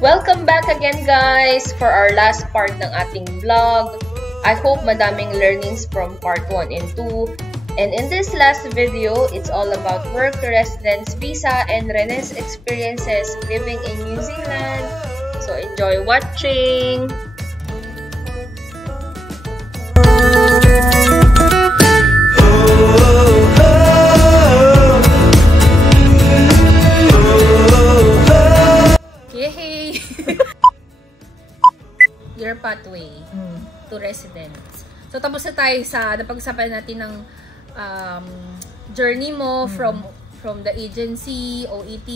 Welcome back again guys for our last part ng ating vlog. I hope madaming learnings from part 1 and 2. And in this last video, it's all about work residence visa and Rene's experiences living in New Zealand. So enjoy watching! Yay! Your pathway to residence. So tapos na tayo sa napag-usapan natin ng journey mo from the agency, OET,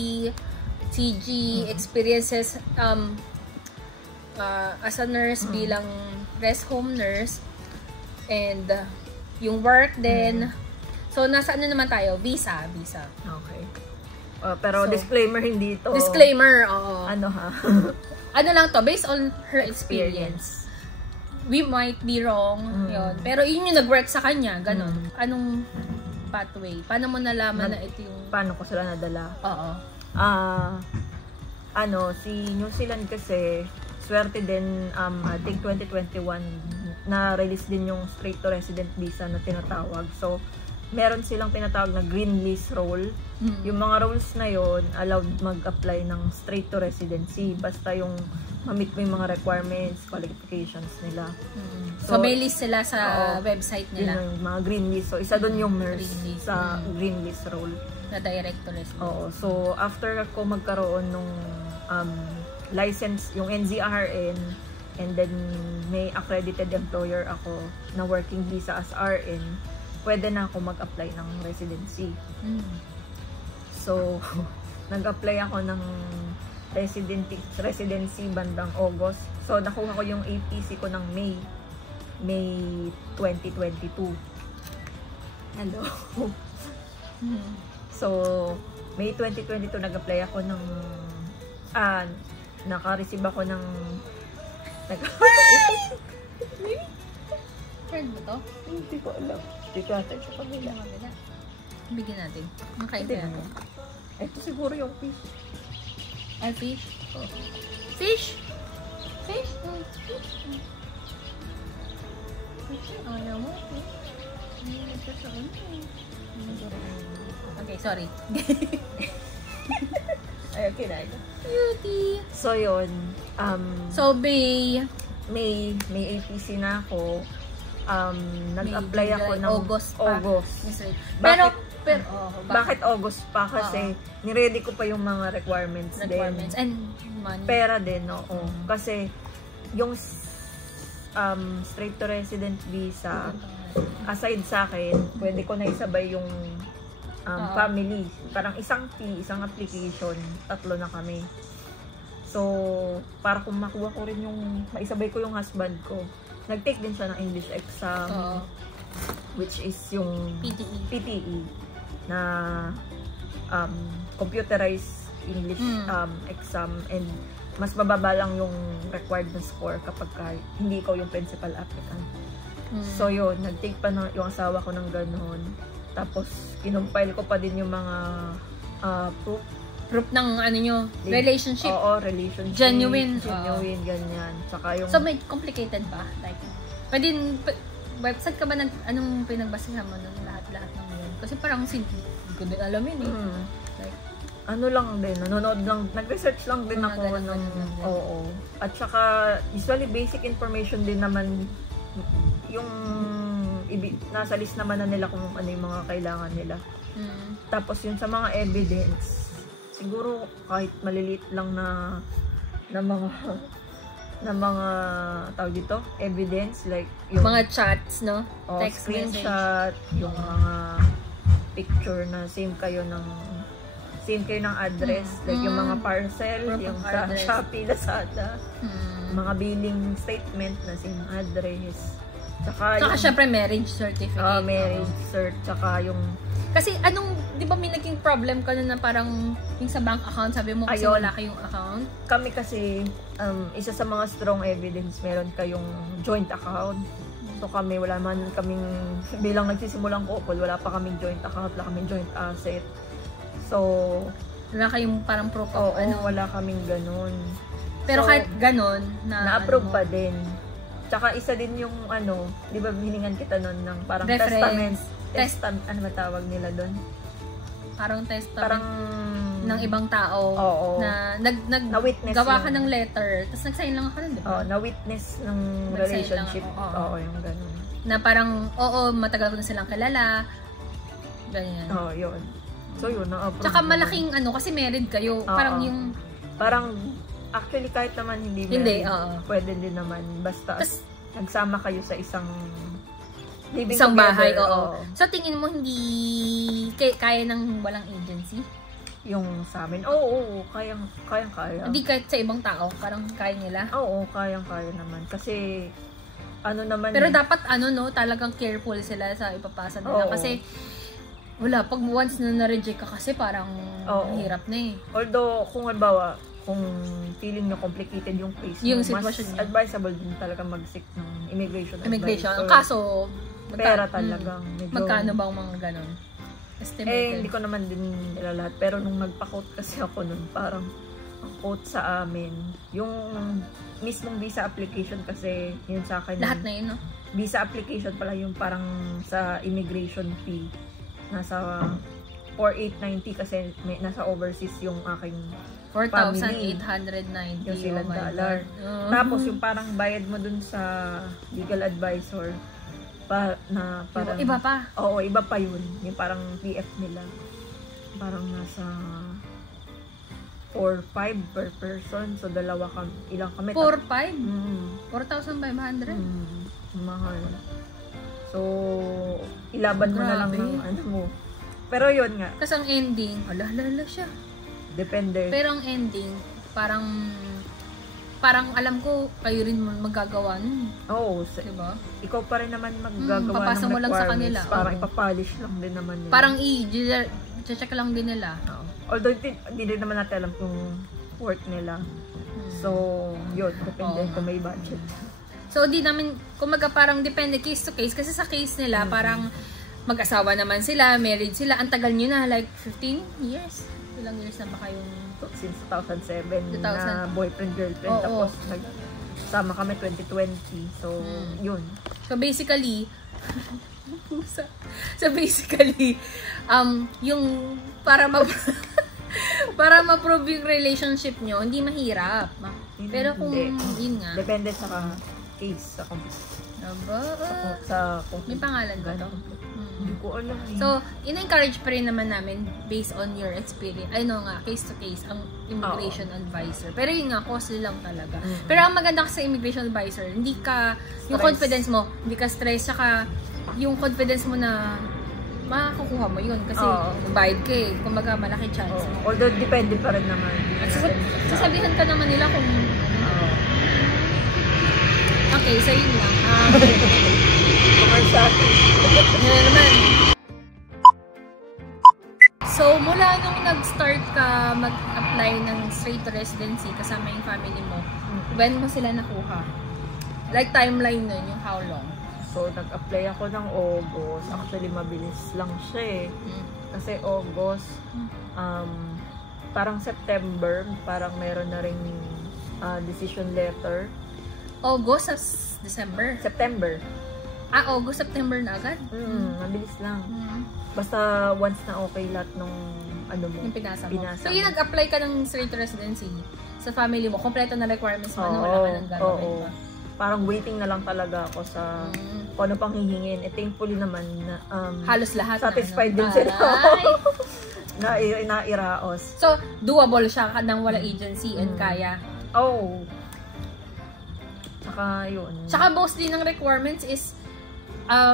CG, experiences as a nurse bilang rest home nurse, and yung work din. So nasa ano naman tayo? Visa. Okay. Pero so, disclaimer hindi ito. Disclaimer, oo. Ano ha? Ano lang to, based on her experience. We might be wrong, yun. Pero yun yung nag-work sa kanya, ganun. Anong pathway? Paano mo nalaman na ito yung... Paano ko sila nadala? Oo. Si New Zealand kasi, swerte din, I think 2021, na-release din yung straight to resident visa na tinatawag. So, meron silang tinatawag na green list role. Yung mga roles na yon allowed mag-apply ng straight to residency. Basta yung ma-meet mo yung mga requirements, qualifications nila. So may list sila sa website nila? Yun yung mga green list. So, isa doon yung nurse sa green list role. Na direct to resident. Oo. So, after ako magkaroon nung license, yung NZRN, and then may accredited employer ako na working visa as RN, pwede na ako mag-apply ng residency. So, nag-apply ako ng residency bandang August. So, nakuha ko yung APC ko ng May 2022. Hello. So, May 2022 nag-apply ako ng naka-receive ako ng Friend mo to? Hindi ko alam. Chatted sa kanila. Bigyan natin. Ang kain kaya mo? Ito siguro yung fish. Ay, fish? Fish? Fish? Ayaw mo? Okay, sorry. Ay, okay na. Cutie! So, yun. So, May APC na ako. Nag-apply ako ng August. Bakit August pa? Kasi niready ko pa yung mga requirements din. And money. Pera din, oo. Kasi yung straight to resident visa, aside sa akin, pwede ko na isabay yung family. Parang isang fee, isang application, 3 na kami. So, para kung makuha ko rin yung, maisabay ko yung husband ko, nag-take din siya ng English exam, which is yung PTE na computerized English exam, and mas bababa lang yung required na score kapag hindi ikaw yung principal applicant. So yun, nag-take pa yung asawa ko ng ganun. Tapos, kinumpile ko pa din yung mga proof ng ano nyo, relationship. Oo, relationship. Genuine, ganyan. Tsaka yung... So, may complicated ba? Like, website ka ba anong pinagbasihan mo ng lahat-lahat ng yun? Kasi parang hindi ko din alam yun eh. Like, ano lang din, nanonood lang, nag-research lang din ako ng... Oo. At saka, usually basic information din naman yung nasa list naman na nila kung ano yung mga kailangan nila. Tapos yun sa mga evidence, siguro kahit maliliit lang na mga tawag dito, evidence, like yung mga chats, no? Text screenshot, yung mga picture na same kayo ng address, like yung mga parcel, yung sa Shopee, Lazada, mga billing statement na same address. Tsaka syempre marriage certificate. Marriage cert, tsaka yung... Kasi di ba may naging problem ka na parang yung sa bank account, sabi mo kasi wala kayong account? Kami kasi, isa sa mga strong evidence, meron kayong joint account. So kami, wala man kaming, bilang nagsisimulang couple, wala pa kaming joint account, wala kaming joint asset. So, wala kayong parang proof of wala kaming ganun. Pero So, kahit ganon, na-approve ano, pa din. Tsaka isa din yung di ba hiningan kita nun ng parang Reference. ano ba tawag nila doon? Parang testament Parang ng ibang tao Oo. na Na-witness gawa ka yun. ng letter, tapos nag-sign lang ako nun, di ba? Na-witness ng Nag-sign relationship. lang ako, oo. Oo, yung ganun. Na parang, matagal ko na silang kilala. Ganyan. Oo, yun. So yun, na-approve. Tsaka naman. malaking kasi married kayo. Oo. Parang yung, Parang, actually kahit naman hindi Hindi, married, oo. pwede din naman. Basta, Tas- nagsama kayo sa isang living isang bahay, together. oo. So, tingin mo hindi kaya ng walang agency? Yung sa amin, oo, kaya. Hindi kahit sa ibang tao, parang kaya nila? Oo, kaya naman. Kasi, naman Pero dapat talagang careful sila sa ipapasa nila. Oo. Kasi, wala, pag once na na-reject ka kasi parang Oo. hirap na eh. Although, kung halimbawa, kung feeling nyo complicated yung case Yung mo, sitwasyon mas niya. advisable din talaga mag-seek ng immigration Ang advisor. kaso, Pera talagang. Medyo, magkano bang mga ganon? Estimated. hindi ko naman din nila lahat. Pero nung nagpa-quote kasi ako nun, parang ang quote sa amin, yung mismong visa application kasi yun sa akin. Lahat na yun, no? Visa application pala yung parang sa immigration fee. Nasa 4,890 kasi nasa overseas yung aking 4,890. yung silang oh my dollar. God. Oh. Tapos yung parang bayad mo dun sa legal advisor na parang Iba pa. Oo, iba pa yun. Yung parang PF nila. Parang nasa 4,500 per person. So dalawa ilang kami? 4,500? 4,500? Mahal. So ilaban mo na lang Grabe. ng mo. Pero yun nga, Kasi ang ending, ala siya. depende. Pero ang ending, parang alam ko, kayo rin magagawa nun. Oo, Diba? ikaw pa rin naman maggagawa papasa ng mo lang sa requirements. kanila. Parang Oo. ipapolish lang din naman nila. Parang i-check lang din nila. Oo. Although hindi din naman natin alam kung work nila. So, yun. Depende Oo. kung may budget. So, di namin, kumaga parang depende case to case. Kasi sa case nila, parang mag-asawa naman sila, married sila. Ang tagal nyo na, like 15 years. Ilang years na ba kayong... Since 2007 na 2000. boyfriend-girlfriend. Oo. Tapos, nagsama kami 2020. So, yun. So, basically, basically, yung para para ma-prove yung relationship nyo, hindi mahirap. Pero kung, Hindi. yun nga. Depende sa case. Aba, may pangalan ba to? Hindi ko alam eh. So, in-encourage pa rin naman namin based on your experience. Case to case, ang immigration advisor. Pero yun nga, costly lang talaga. Pero ang maganda kasi sa immigration advisor, hindi ka, yung Stress. confidence mo, hindi ka stress, saka yung confidence mo na makakukuha mo yun. Kasi bayad ka eh. Kumbaga, malaki chance. Although, depende pa rin naman. At sasabihan ka naman nila kung okay, so yun lang. Yan naman. So, mula nung nag-start ka mag-apply ng straight to residency kasama yung family mo, when mo sila nakuha? Like timeline nun, yung how long? So, nag-apply ako ng August. Actually, mabilis lang siya eh. Kasi August, parang September, parang meron na ring decision letter. August as December? September. August, September na agad? Mabilis lang. Basta once na okay lahat nung mo. Yung pinasa mo. Pinasa So, yung mo. nag-apply ka ng straight to residency sa family mo, kompleto na requirements mo, wala ka nang gagawin pa? Parang waiting na lang talaga ako sa kung ano pang hihingin. Thankfully naman na Halos lahat satisfied na, din sila. Nairaos. So, doable siya ng wala agency and kaya. Saka yun. Saka mostly ng requirements is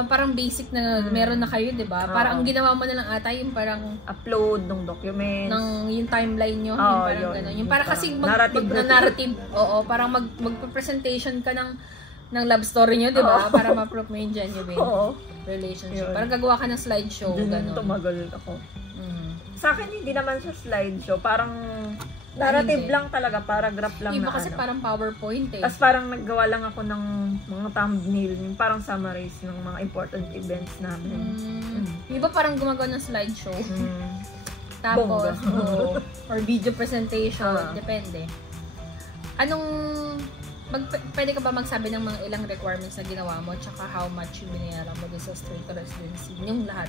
parang basic na meron na kayo, 'di ba? Parang ang ginawa mo na lang ata yung parang upload ng documents, ng yung timeline nyo, yung parang yun. gano'n. Yung para kasi narrative. Oo, parang magpe-presentation ka ng love story nyo, 'di ba? Para ma-prove mo yung genuine relationship. Yun. Parang gagawa ka ng slideshow, Dun gano'n. tumagal ako. Sa akin hindi naman sa slideshow, parang narrative lang talaga, paragraph lang Iba na kasi parang PowerPoint eh. Tapos parang naggawa lang ako ng mga thumbnail, yung parang summaries ng mga important events namin. Iba parang gumagawa ng slideshow. Tapos, or video presentation, depende. pwede ka ba magsabi ng mga ilang requirements na ginawa mo tsaka how much yung binayaran mo sa straight to residency? Yung lahat.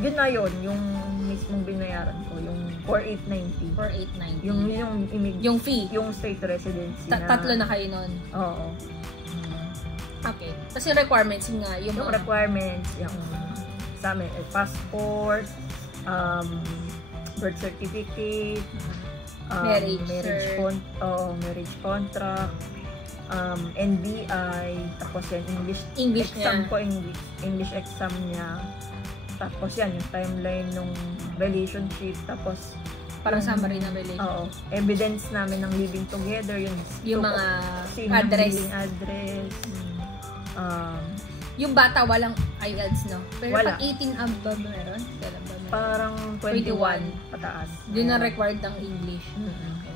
Yun na yun, yung mismong binayaran ko, yung 4,890. 4,890. Yung fee? Yung straight to residency na. Tatlo na kayo nun? Oo. Okay. Tapos yung requirements, yung requirements, yung sa amin, passport, birth certificate, marriage contract, NBI, tapos yan, English exam ko, English exam niya. Tapos yan, yung timeline ng relationship, tapos parang summary ng relationship. Oo. Evidence namin ng living together, yung mga address. Yung bata walang IELTS, no? Pero wala. pag 18 above meron? Parang 21 pataas. Yun ang required ng English. Okay.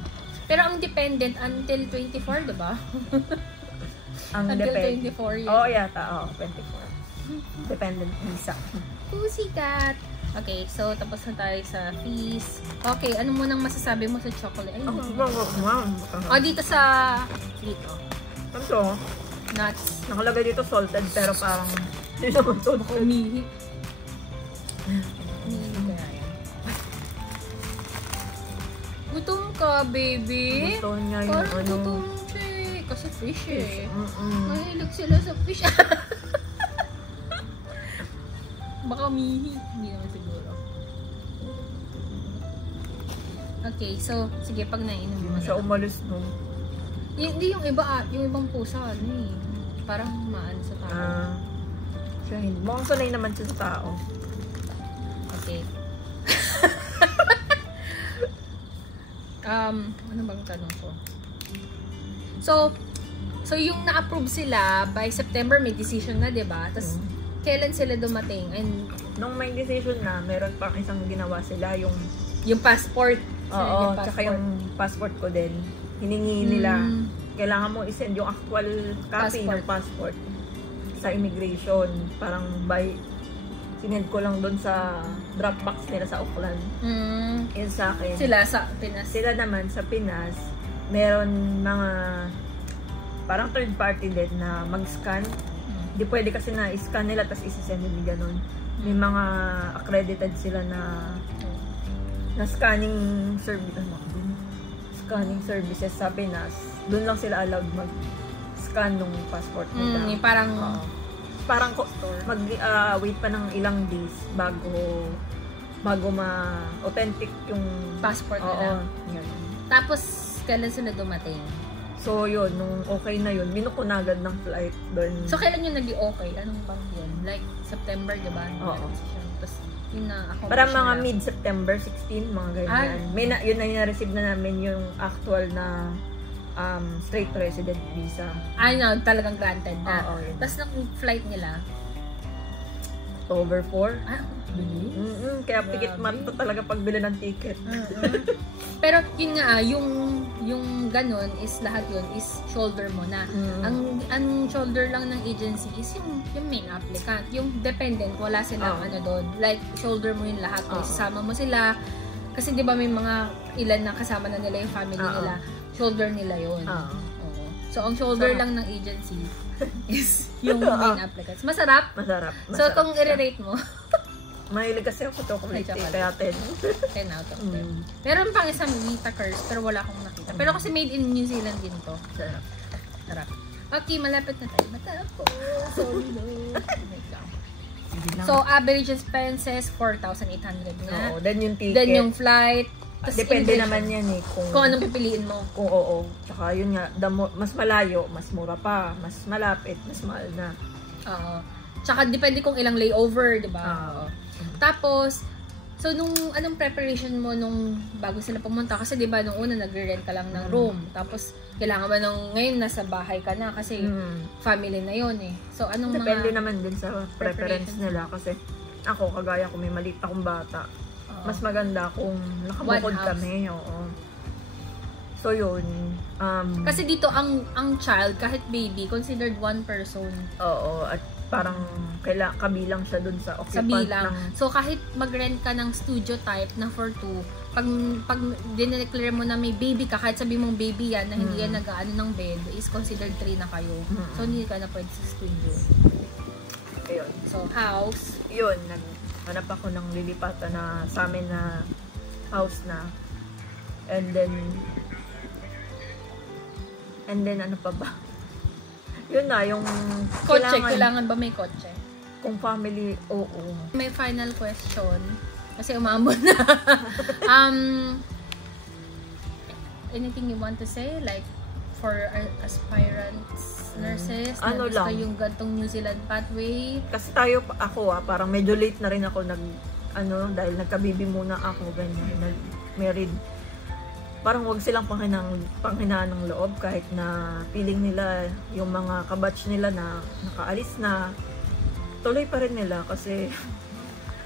Pero ang dependent until 24, diba? Until 24 years. Oo, yata. Oo, 24. Dependent visa. Pussycat! Okay, so tapos na tayo sa fees. Okay, ano mo nang masasabi mo sa chocolate? Ay, dito sa dito. Ito. Nuts. Nakalagay dito salted pero parang hindi naman to. Umihi. Gutom ka, baby. Gusto niya yung parang gutom siya eh. Kasi fish eh. Mahilig sila sa fish. Baka umihi. Hindi naman siguro. Okay, so sige, pag nainom mo na. Siya umalis no. Hindi yung iba, yung ibang pusa, ano eh. Parang maan sa tao. Siya hindi. Mukhang sanay naman siya sa tao. Okay. Ano bang tanong ko? So yung na-approve sila, by September may decision na, diba? Tapos, kailan sila dumating? And nung may decision na, meron pang isang ginawa sila, yung passport. Oo, tsaka yung passport ko din. Hiningi nila, kailangan mo i-send yung actual copy ng passport sa immigration. Parang sinend ko lang doon sa Dropbox nila sa Auckland. Yun sa akin. Sila sa Pinas. Sila naman sa Pinas, meron mga parang third party din na mag-scan. Hindi pwede kasi na i-scan nila tapos isi-send nila ganun. May mga accredited sila na scanning services sa Pinas. Doon lang sila allowed mag-scan ng passport nila. Parang wait pa ng ilang days bago ma-authentic yung passport nila. Yun. Tapos, kailan sila dumating? So, yun. Nung okay na yun, binuko na agad ng flight doon. So, kailan yun naging okay? Anong bang yun? Like, September, diba? Oo. Tapos, yun na ako. Parang mga mid-September 16, mga ganyan. Yun na na-receive na namin yung actual na straight to resident visa. No, talagang granted na. Oo, yun. Tapos, nung flight nila? October 4. Kaya pikit to talaga pagbili ng ticket. Pero yun nga, yung ganun is lahat yun is shoulder mo na. Ang shoulder lang ng agency is yung main applicant. Yung dependent, wala silang ano doon. Like, shoulder mo yung lahat. Isasama mo sila. Kasi di ba may mga ilan na kasama na nila yung family nila. Shoulder nila yun. So, ang shoulder lang ng agency is yung main applicants. Masarap? Masarap. So, kung i-rate mo, mahilig kasi ako sa chocolate. Kaya 10. 10 out of 10. Meron pang isang Vita Curse, pero wala akong nakita. Pero kasi made in New Zealand din to. Sarap. Okay, malapit na tayo. Matapos. Sorry no. So, average expenses, 4,800 na. Then yung ticket. Then yung flight. Depende naman yan eh. Kung anong pipiliin mo. Kung oo. Tsaka yun nga, mas malayo, mas mura pa. Mas malapit, mas mahal na. Oo. Tsaka depende kung ilang layover, di ba? Tapos, so anong preparation mo nung bago sila pumunta? Kasi di ba nung una nagre-rent ka lang ng room. Tapos, kailangan ba ngayon nasa bahay ka na kasi family na yon eh. So, anong depende naman din sa preference nila kasi ako, kagaya ko, may maliit akong bata. Mas maganda kung nakabukod kami. Oo. So, yun. Kasi dito, ang child, kahit baby, considered one person. Oo. At parang kabilang siya dun sa Sa occupant bilang. So, kahit mag-rent ka ng studio type na for 2, pag dineclare mo na may baby ka, kahit sabi mong baby yan, na hindi yan nag-aano ng bed, is considered 3 na kayo. So, hindi ka na pwede sa studio. Ayun. So, house. Yun, naghanap ako ng lilipatan na sa amin na house na. And then ano pa ba? Yun na, yung Kotse. Kailangan ba may kotse? Kung family, oo. May final question. Kasi umambon na. Anything you want to say? Like, for aspirants, nurses, na Ano gusto lang. yung gantong New Zealand pathway? Kasi ako parang medyo late na rin ako dahil nagka-baby muna ako, ganyan, married. Parang wag silang panghinaan ng loob kahit na feeling nila yung mga kabatch nila na nakaalis na, tuloy pa rin nila kasi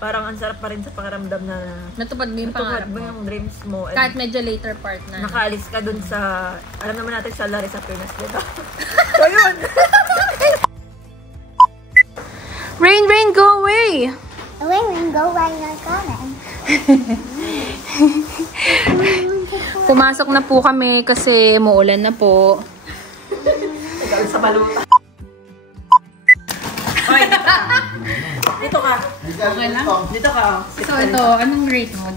parang ang sarap pa rin sa pakiramdam na Natupad mo yung pangarap mo mo. yung dreams mo. And Kahit medyo later part na. nakaalis ka dun sa, alam naman natin sa Larissa Pinas, diba? So yun! Rain, go away! Rain, go right now, coming. Pumasok na po kami kasi muulan na po. Ikaw sa baluta. Hoy, dito ka. Okay lang? Dito ka. So ito, anong rate mo?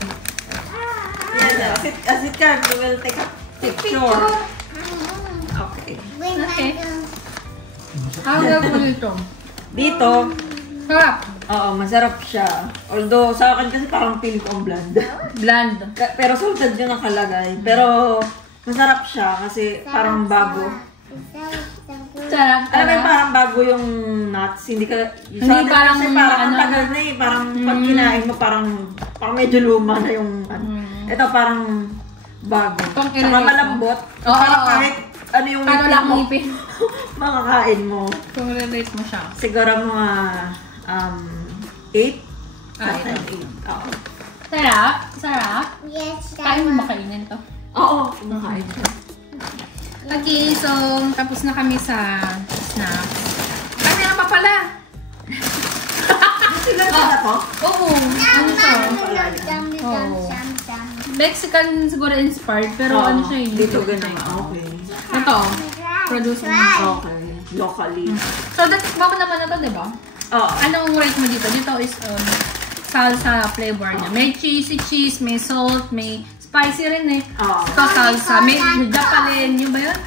Yes, sit ka. We will take a picture. Okay. Okay. How po nito? Dito, Sarap. oo, masarap siya. Although, sa akin kasi parang feel ko ang bland. Bland. Pero salted yung nakalagay. Pero, masarap siya kasi parang bago. Sarap. Alam mo yung parang bago yung nuts. Hindi ka... Hindi parang kasi parang ang ano. tagal na eh. Parang pag kinain mo, parang medyo luma na yung... Ito parang bago. Pang Saka i-rate mo. malambot. Oo. Parang kahit ano yung Paano lang mo, ngipin? makakain mo. Kung re-rate mo siya. Siguro mga 8. Ito. Oo. Sarap. Sarap. Yes, Kain mo ba kainin to? Oo, kumakain siya. Okay, so tapos na kami sa snack. Kami na pa pala. Sila na po? Oo. Ano siya? Oh. Mexican siguro inspired, pero ano siya yung Dito ganun. Okay. Ito. Produce mo. Okay. Locally. So, natikba ko naman na to, di ba? Oo. Anong rate mo dito? Dito is salsa flavor niya. May cheese, may salt, may spicy rin eh. Oo. Ito salsa. May jalapeno ba yun?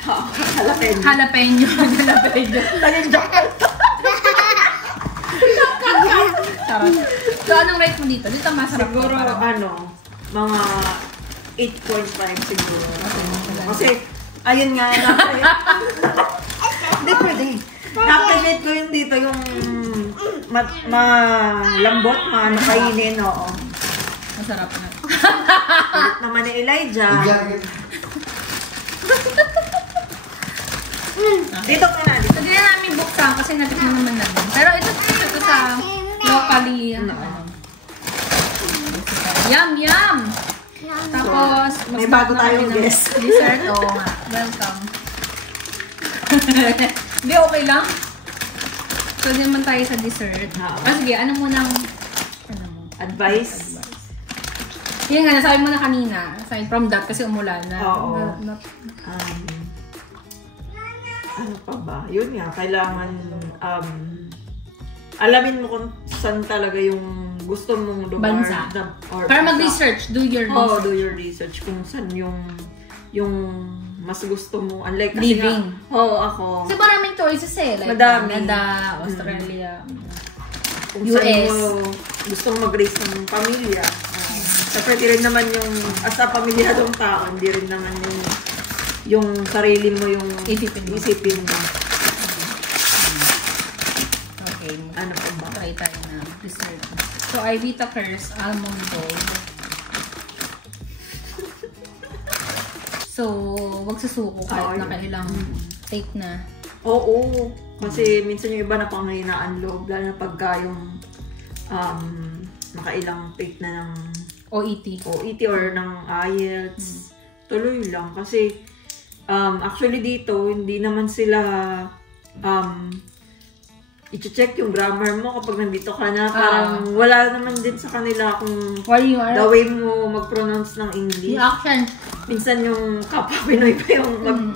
Jalapeno. Jalapeno. Jalapeno. Taging jacket. Sarap. So, anong rate mo dito? Dito masarap Siguro, to, parang. mga 8.5 siguro. Kasi, ayun nga, hindi pwede. Na-appreciate ko yun dito, yung malambot, makainin, oo. Masarap na. Ulit naman ni Elijah. Dito ka na, dito. Hindi na namin buksan kasi natikman naman namin. Pero ito sa locally. Yum! Tapos, may bago tayong guest. Dessert. Oo nga. Welcome. Hindi, okay lang. So, naman tayo sa dessert. Sige, ano muna ang Advice? Yan nga, nasabi mo na kanina. Aside from that, kasi umulan na. Oo. Ano pa ba? Yun nga, kailangan alamin mo kung saan talaga yung gusto mong lugar. Bansa. Or Para bansa. mag-research, do your Oo, research. do your research kung saan yung mas gusto mo. Unlike kasi Living. Oo, ako. Kasi maraming choices eh. Like Madami. Canada, Australia. Kung US. saan mo gusto mong mag-raise ng pamilya. Siyempre, di rin naman yung, as a pamilyadong tao, hindi rin naman yung sarili mo yung isipin mo. Okay. Ano pa ba? Try tayo na dessert. So, Ivy Tucker's almond bowl. So, wag susuko kahit Oo, nakailang take na. Oo. Kasi minsan yung iba na panghinaan loob, lalo na pagka yung nakailang take na ng OET. OET or ng IELTS. Tuloy lang. Kasi actually dito, hindi naman sila i-check yung grammar mo kapag nandito ka na. Parang wala naman din sa kanila kung the way mo mag-pronounce ng English. Yung action. Minsan yung kapwa Pinoy pa yung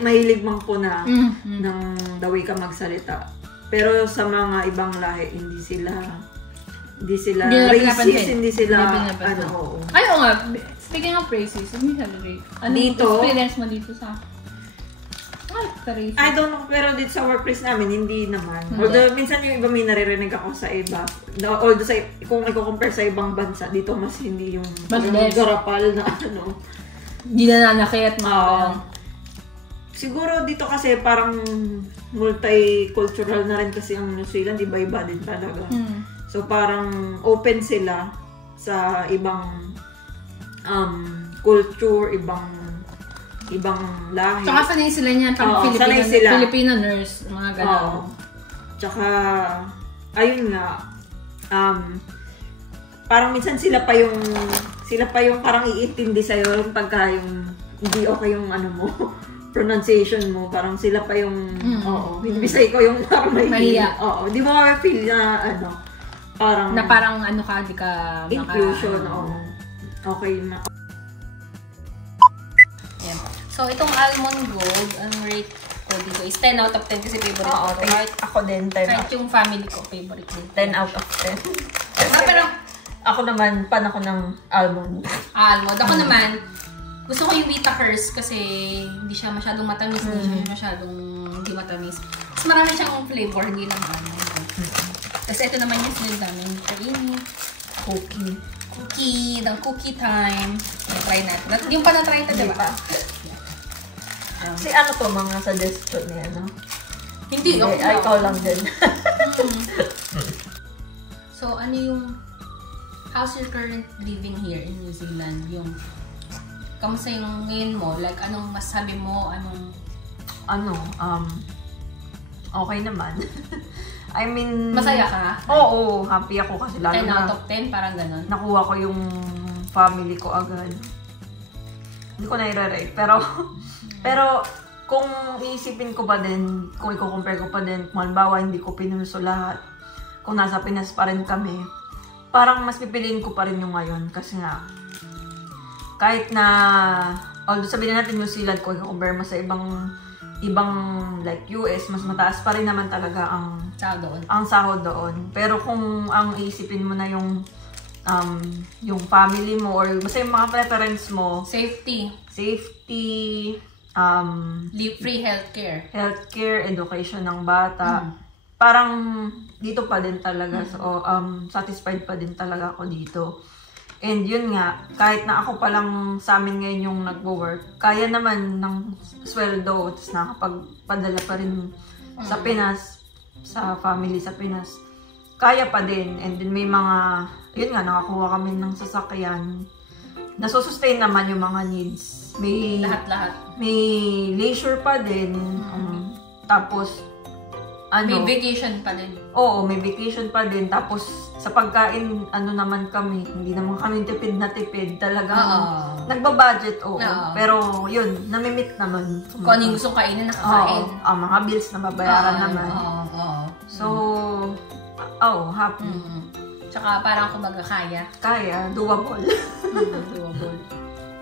mahilig mangpo na ng the way ka magsalita. Pero sa mga ibang lahi, hindi sila racist, hindi sila ano. Ay, oo nga. Speaking of racist, hindi siya racist. Ano dito, experience mo dito sa... I don't know, pero dito sa workplace namin, hindi naman. Although, minsan yung iba may naririnig ako sa iba. Although, kung i-compare sa ibang bansa, dito mas hindi yung garapal na ano. Hindi na nanakit mga siguro dito kasi parang multicultural na rin kasi ang New Zealand, iba-iba din talaga. So, parang open sila sa ibang culture, ibang lahi. Tsaka sanay sila niyan pag Filipino nurse, mga gano'n. Tsaka, ayun nga, parang minsan sila pa yung parang iintindi sa'yo pagka yung hindi okay yung ano mo, pronunciation mo, parang sila pa yung, hindi sa ikaw yung parang mahiya. Di mo feel na ano, parang ano ka, di ka inclusion, okay na. So, itong almond gold, ang rate ko dito is 10 out of 10 kasi favorite ko. Ako din, 10 Kahit yung family ko, favorite din. 10 out of 10. Pero, ako naman, pan ako ng almond. Almond. Ako naman, gusto ko yung Vita Curse kasi hindi siya masyadong matamis, hindi matamis. Mas marami siyang flavor, hindi lang almond. Kasi ito naman yung sinil namin. Cookie time. Try natin. Yung pa na-try ito, diba? Kasi ano to, mga suggestion niya, no? Hindi, okay. Ay, ikaw lang din. So, ano yung, how's your current living here in New Zealand? Yung, kamusta yung ngayon mo? Like, anong masabi mo? Okay naman. I mean, masaya ka? Oo, happy ako kasi lalo 10 out of 10, parang gano'n. Nakuha ko yung family ko agad. Hindi ko na i-rate, pero kung iisipin ko pa din, kung i-compare ko pa din, kung halimbawa hindi ko pinuso lahat, kung nasa Pinas pa rin kami, parang mas pipiliin ko pa rin yung ngayon. Kasi nga, kahit na, although sabihin natin New Zealand, kung i-compare mo sa ibang like US, mas mataas pa rin naman talaga ang sahod doon. Pero kung ang iisipin mo na yung family mo or basta yung mga preference mo, safety, free healthcare, education ng bata, parang dito pa din talaga. So, satisfied pa din talaga ako dito. And yun nga, kahit na ako pa lang sa amin ngayon yung nagwo-work, kaya naman ng sweldo, tapos nakapagpadala pa rin sa Pinas, sa family sa Pinas. Kaya pa din. And then may mga, yun nga, nakakuha kami ng sasakyan. Nasusustain naman yung mga needs. May lahat-lahat. May leisure pa din. Tapos, may vacation pa din. Oo, may vacation pa din. Tapos, sa pagkain, naman kami, hindi naman kami tipid na tipid. Talagang nagbabudget, oo. Pero, yun, namimit naman. Kung ano yung gustong kainin, nakakain. Ang mga bills na babayaran naman. So, happy. Tsaka parang kumbaga kaya. Kaya, doable. Doable.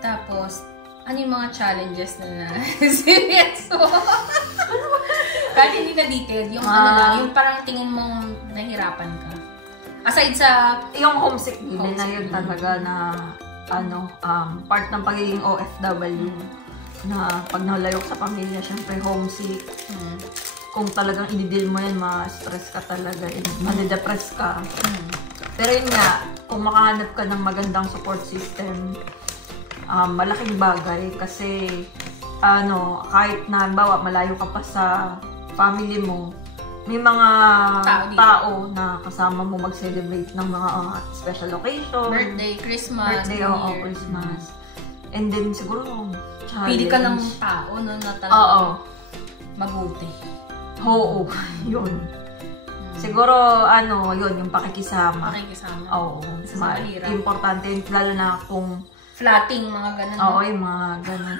Tapos, ano yung mga challenges na serious mo? Kahit hindi na detailed, yung yung parang tingin mong nahirapan ka. Aside sa... Yung homesick din na yun talaga na, part ng pagiging OFW. Na pag nalayok sa pamilya, syempre homesick. Kung talagang i-deal mo yan, ma-stress ka talaga. Ma-depress ka. Pero yun nga, kung makahanap ka ng magandang support system, malaking bagay kasi kahit na malayo ka pa sa family mo, may mga tao na kasama mo mag-celebrate ng mga special occasion. Birthday, Christmas, Christmas. And then siguro, challenge. Pili ka ng tao na talagang mabuti. Oo, yun. Siguro, yun, yung pakikisama. Oo. Importante yun, lalo na kung flatting, mga ganun. Oo, yung mga ganun.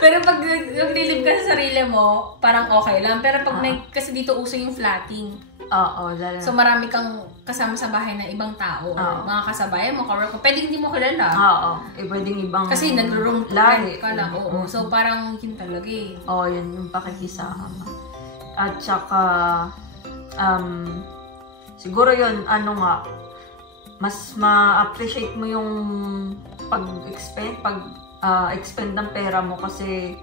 Pero pag naglilib ka sa sarili mo, parang okay lang. Pero pag kasi dito uso yung flatting. Oo, lalo. So marami kang kasama sa bahay na ibang tao. Mga kasabayan mo, kawork mo. Pwede hindi mo kilala. Oo. Pwedeng ibang... Kasi nag-room lahi ka lang. Oo. So parang yun talaga eh. Oo, yun yung pakikisama. At saka, siguro yun, mas ma-appreciate mo yung expend ng pera mo kasi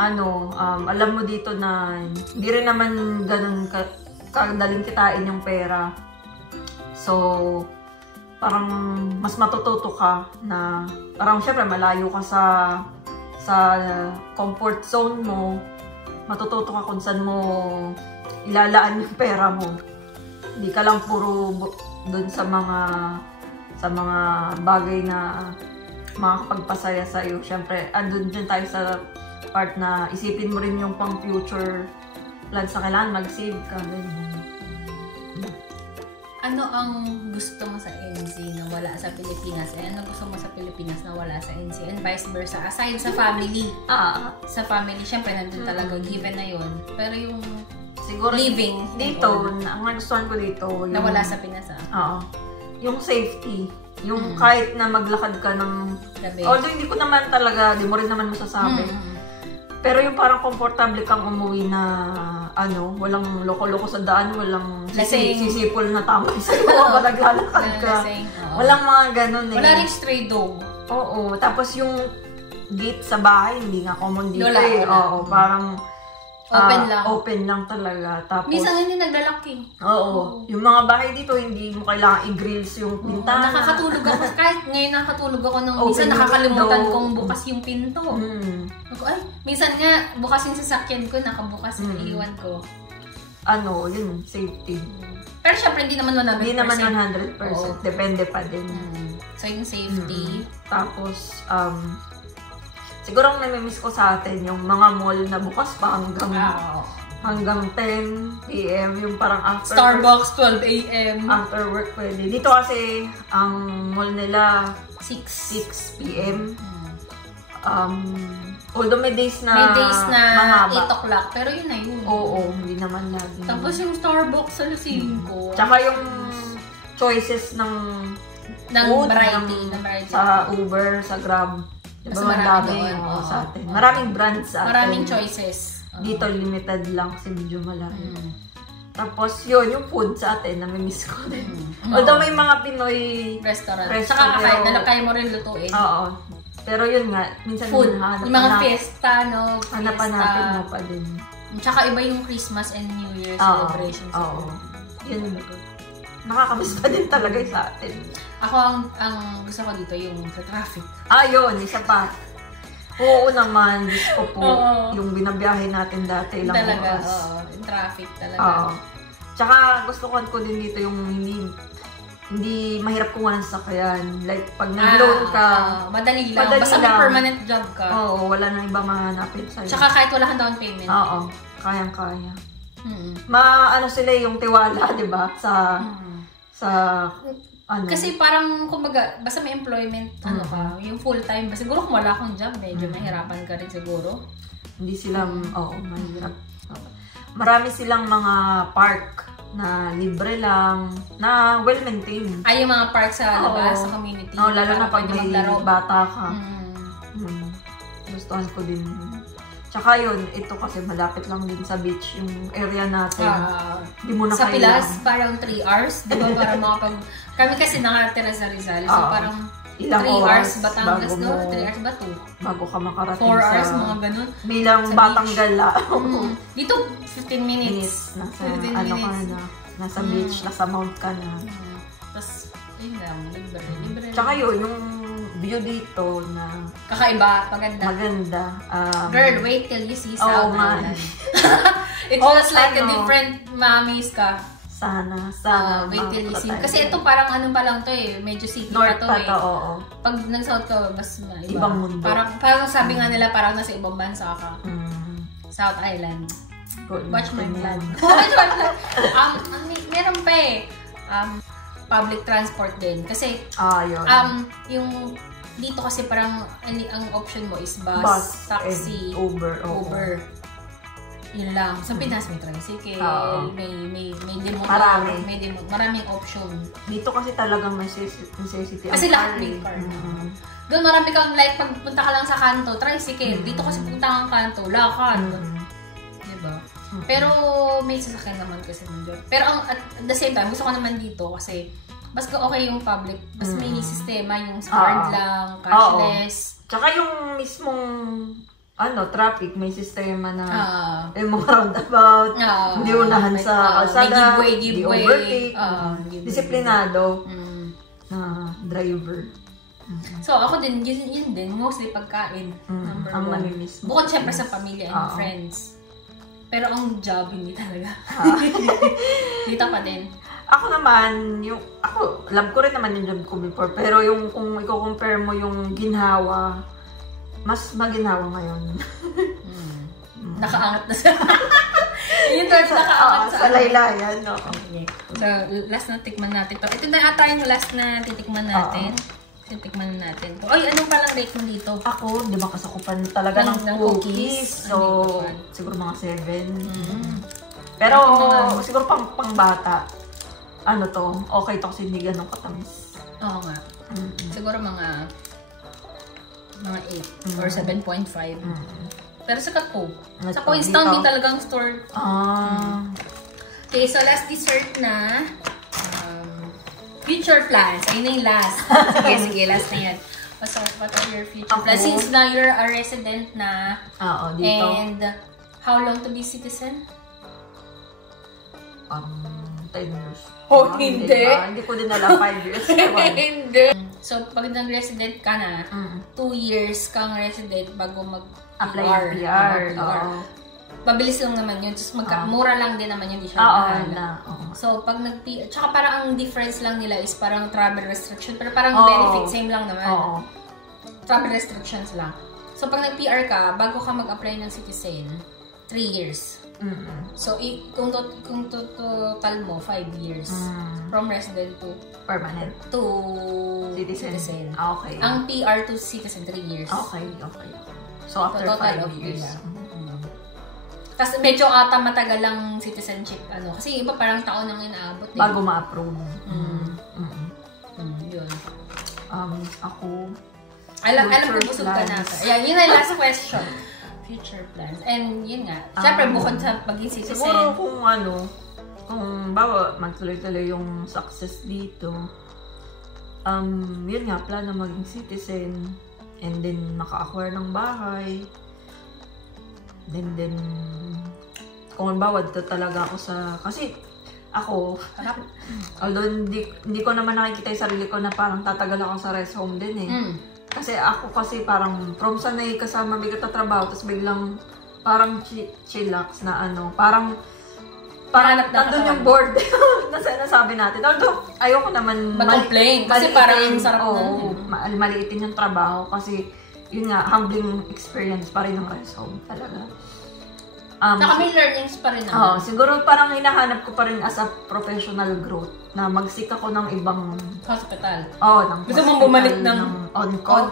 alam mo dito na hindi rin naman ganun kadaling kitain yung pera. So, parang mas matututo ka na parang syempre malayo ka sa comfort zone mo. Matututo ka kung saan mo ilalaan yung pera mo. Hindi ka lang puro doon sa mga bagay na makakapagpasaya sa iyo. Syempre, andun din tayo sa part na isipin mo rin yung pang future plans na kailangan mag-save ka. Ano ang gusto mo sa NC na wala sa Pilipinas? Ano gusto mo sa Pilipinas na wala sa NC? And vice versa. Aside sa family. Sa family, syempre, nandun talaga given na yun. Pero yung siguro living dito, ang nagustuhan ko dito na wala sa Pinas. Yung safety. Yung kahit na maglakad ka ng gabi. Although hindi mo rin naman masasabi. Pero yung parang komportable kang umuwi na walang loko-loko sa daan, walang sisipol na tamay sa'yo kapag naglalakad ka. Walang mga ganun eh. Wala rin stray dog. Oo. Tapos yung gate sa bahay, hindi nga common dito eh. Wala. Oo. Parang open lang. Open lang talaga. Tapos, minsan hindi naglalaki. Oo. Yung mga bahay dito, hindi mo kailangan i-grills yung pintana. Nakakatulog ako. Kahit ngayon nakakatulog ako minsan nakakalimutan kong bukas yung pinto. Minsan nga, bukas yung sasakyan ko, nakabukas yung iwan ko. Yun, safety. Pero syempre, hindi naman 100%. Hindi naman 100%. Depende pa din. So, yung safety. Tapos, siguro ang namimiss ko sa atin, yung mga mall na bukas pa hanggang 10 p.m. Yung parang after Starbucks, 12 a.m. After work pwede. Dito kasi, ang mall nila 6 p.m. Although may days na mga 8 o'clock, pero yun na yun. Oo, hindi naman lagi. Tapos yung Starbucks sa Lucille ko. Tsaka yung choices ng variety. Sa Uber, sa Grab. Diba marami sa atin. Maraming brands sa atin. Maraming choices. Dito limited lang kasi medyo malayo. Tapos yun, yung food sa atin, namimiss ko din. Although may mga Pinoy restaurant. Saka kaya mo rin lutuin. Oo. Pero yun nga, minsan food. Yung mga fiesta, no? Hanapan-hanapin mo pa din. Tsaka iba yung Christmas and New Year celebrations. Oo. Yun. Nakakamiss pa din talaga sa atin. Ako, ang gusto ko dito yung traffic. Yun. Isa pa. Oo naman. Gusto ko po. Yung binabiyahe natin dati. Ilang talaga, oras. yung traffic talaga. Oo. Tsaka gusto ko din dito yung hindi mahirap kung walang sakyan. Like, pag nag-loan ka, madali lang. Basta may permanent job ka. Oo, wala nang iba mahanapin sa'yo. Tsaka kahit wala kang down payment. Oo, kayang-kaya. Sila yung tiwala, di ba? Kasi parang, kumbaga, basta may employment, yung full-time. Siguro kung wala kang job, medyo mahirapan ka rin siguro. Hindi sila, mahirap. Marami silang mga park na libre lang, na well-maintained. Yung mga park sa labas, sa community. Lalo na pag may bata ka. Gustuhan ko din. Tsaka yun, ito kasi malapit lang din sa beach, yung area natin. Di mo na sa Pilas, parang 3 hours. Di ba? Para kami kasi nakatira sa Rizal. So parang 3 hours Batangas, no? 3 hours ba 2? Bago ka makarating 4 hours, mga ganun. Bilang batang gala. Dito, 15 minutes. Nasa beach, nasa mount ka na. Tapos, yun lang, libre. Tsaka yun, yung view dito na kakaiba, maganda. Girl, wait till you see South Island. It feels like a different mommy's ka. Sana. Wait till you see. Kasi ito parang pa lang to medyo city North pa to oo. Pag nag-south ka, mas iba. Ibang mundo. Parang sabi nga nila, parang nasa ibang bansa ka. South Island. Watch my vlog. Meron pa public transport din. Kasi, yun. yung dito kasi parang ang option mo is bus taxi, Uber. Yun lang. Sa Pinas may tricycle, may demo, maraming option. Dito kasi talagang necessity. Kasi lahat may car. Doon marami kang like pag punta ka lang sa kanto, tricycle. Dito kasi punta kang kanto, lakad. Diba? Pero may sasakyan naman kasi doon. Pero at the same time, gusto ko naman dito kasi basta okay yung public, basta may sistema, yung card lang, cashless. Tsaka yung mismong traffic, may sistema na may mga roundabout, hindi unahan sa kalsada, hindi overtake, disiplinado na driver. So, ako din, yun din, mostly pagkain. Number ang 1. Bukod syempre sa pamilya and friends. Pero ang job, hindi talaga. Dito pa din. Ako naman, love ko rin naman yung job ko before, pero kung i-compare mo yung ginhawa, mas maginhawa ngayon. Nakaangat na sa... Yun doon, nakaangat sa laylayan. No? Okay. So, last na tikman natin to. Ito na ata yung last na titikman natin. Titikman natin to. Ay, anong palang rate mo dito? Ako, di ba kasakupan talaga ng cookies. So, siguro mga 7. Pero, siguro pang bata. Okay to kasi hindi ganun katamis. Oo nga. Siguro mga 8 or 7.5. Pero sa Katpo. Sa Queenstown, may talagang store. Okay, so last dessert na. Future plans. Ayun na yung last. Sige, last na yan. So, what are your future plans? Since now you're a resident na. Dito. And how long to be citizen? 10 years. Hindi. Hindi ko din alam 5 years. Hindi. So, pag nag-resident ka na, 2 years kang resident bago mag-PR. Mabilis lang naman yun. Tapos mura lang din naman yun. Di siya mahal. So, pag nag-PR, tsaka parang ang difference lang nila is parang travel restriction. Pero parang benefit, same lang naman. Travel restrictions lang. So, pag nag-PR ka, bago ka mag-apply ng citizen, 3 years. So, kung total mo, 5 years. From resident to permanent. To citizen. Okay. Ang PR to citizen, 3 years. Okay. So, after 5 years. Kasi medyo matagal lang citizenship. Kasi iba parang taon nang inaabot. Bago ma-approve. Yun. Ako, alam ko busog ka na. Ayan, yun ang last question. Future plans. And yun nga, syempre bukod sa pagiging citizen. Siguro kung bawa magtuloy-tuloy yung success dito, yun nga, plano maging citizen, and then maka-acquire ng bahay, then kung bawa dito talaga ako kasi ako, although hindi ko naman nakikita yung sarili ko na parang tatagal ako sa rest home din Kasi ako parang from sanay kasama bigat na trabaho, tapos biglang parang chillax na parang nandun yung board na nasabi natin. Although ayoko naman mag-complain kasi parang sarap na. Maliitin yung trabaho kasi yun nga, humbling experience pa rin ng rest home talaga. Saka may learnings pa rin naman. Siguro parang hinahanap ko pa rin as a professional growth na mag-seek ako ng ibang hospital. Ng gusto mong bumalik ng on-call?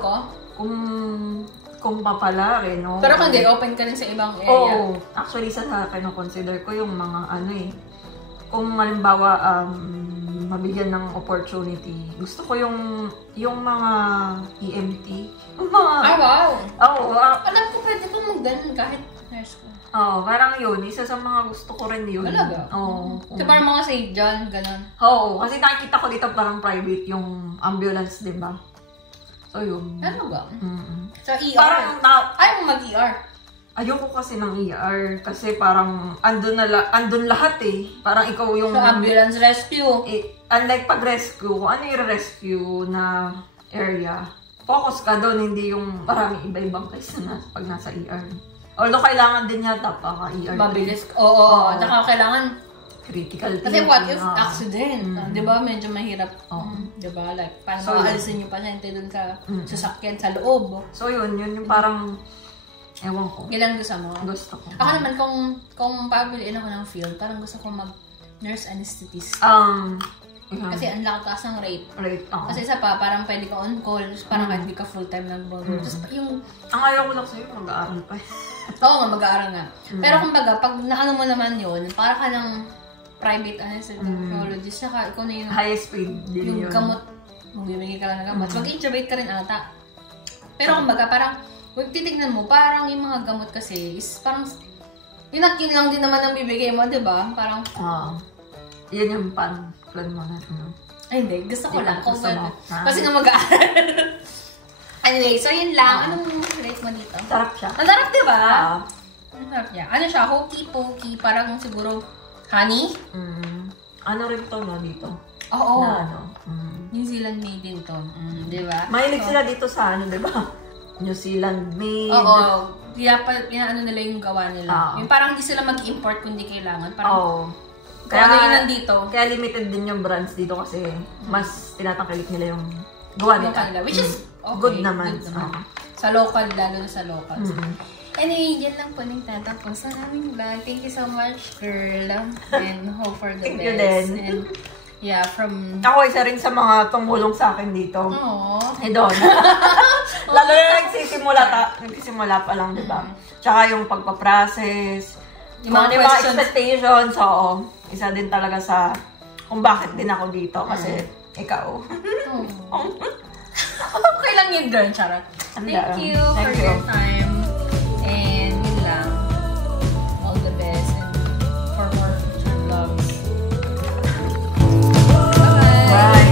Kung papala rin, no? Pero kung open ka rin sa ibang area. Actually sa consider ko yung mga kung halimbawa mabigyan ng opportunity, gusto ko yung mga EMT. Wow! Alam ko pwede kong mag-ganun kahit nurse ko. Parang yun. Isa sa mga gusto ko rin yun. Talaga? So, parang mga safe dyan, ganun. Kasi nakikita ko dito parang private yung ambulance, di ba? So, yun. Ano ba? So, ER? Parang ayaw mo mag-ER? Ayoko kasi ng ER. Kasi parang andun lahat Parang ikaw yung... So, ambulance rescue? Unlike pag-rescue, kung ano yung rescue na area, focus ka doon, hindi yung maraming iba-ibang case na pag nasa ER. Although kailangan din yata ER. Mabilis. Oo. Kailangan critical. Kasi what if accident? Di ba? Medyo mahirap. Di ba? Like, paano maalisin yung pasyente dun sa sasakyan, sa loob. So yun yung parang, ewan ko. Ilan gusto mo? Gusto ko. Ako naman, kung pabiliin ako ng field, parang gusto ko mag-nurse anesthetist. Kasi ang lakas ng rate. Right, Kasi isa pa, parang pwede ka on call, parang kahit di ka full-time nag-work. Tapos yung... Ang ayaw ko lang sa'yo, mag-aaral pa. Oo nga, mag-aaral nga. Pero kumbaga, pag naano mo naman yun, para ka ng private anesthesiologist, saka ikaw na yung... Highest paid din yung gamot, magbibigay ka lang ng gamot. Mag-intubate ka rin ata. Pero kumbaga, parang, kung titignan mo, parang yung mga gamot kasi is parang, yun at yun lang din naman ang bibigay mo, di ba? Parang, yan yung plan mo na. Ay, hindi. Gusto ko lang. Gusto mo. Kasi nga mag-aaral. Anyway, so yun lang. Anong rate mo dito? Sarap siya. Ang sarap, di ba? Ang sarap niya. Ano siya? Hokey-pokey. Parang siguro honey? Ano rin to no dito? Oo. Na ano? New Zealand made din to. Di ba? Mahilig sila dito sa ano, di ba? New Zealand made. Oo. Pinaano nila yung gawa nila. Yung parang hindi sila mag-import kung di kailangan. Parang, kaya ano yun nandito. Kaya limited din yung brands dito kasi mas tinatangkilik nila yung gawa nila. Which is okay. Good naman. Sa local, lalo na sa local. Anyway, yan lang po nang tatapos sa aming vlog. Thank you so much, girl. And hope for the Thank best. you din. And yeah, from... Ako isa rin sa mga tumulong sa akin dito. Aww. Eh doon. Lalo na nagsisimula pa lang, di ba? Tsaka yung pagpa-process, yung mga expectations, isa din talaga sa kung bakit din ako dito. Kasi ikaw. Okay lang yun, girl. Charot. Thank you for your time. And yun lang. All the best. And for more future vlogs. Bye!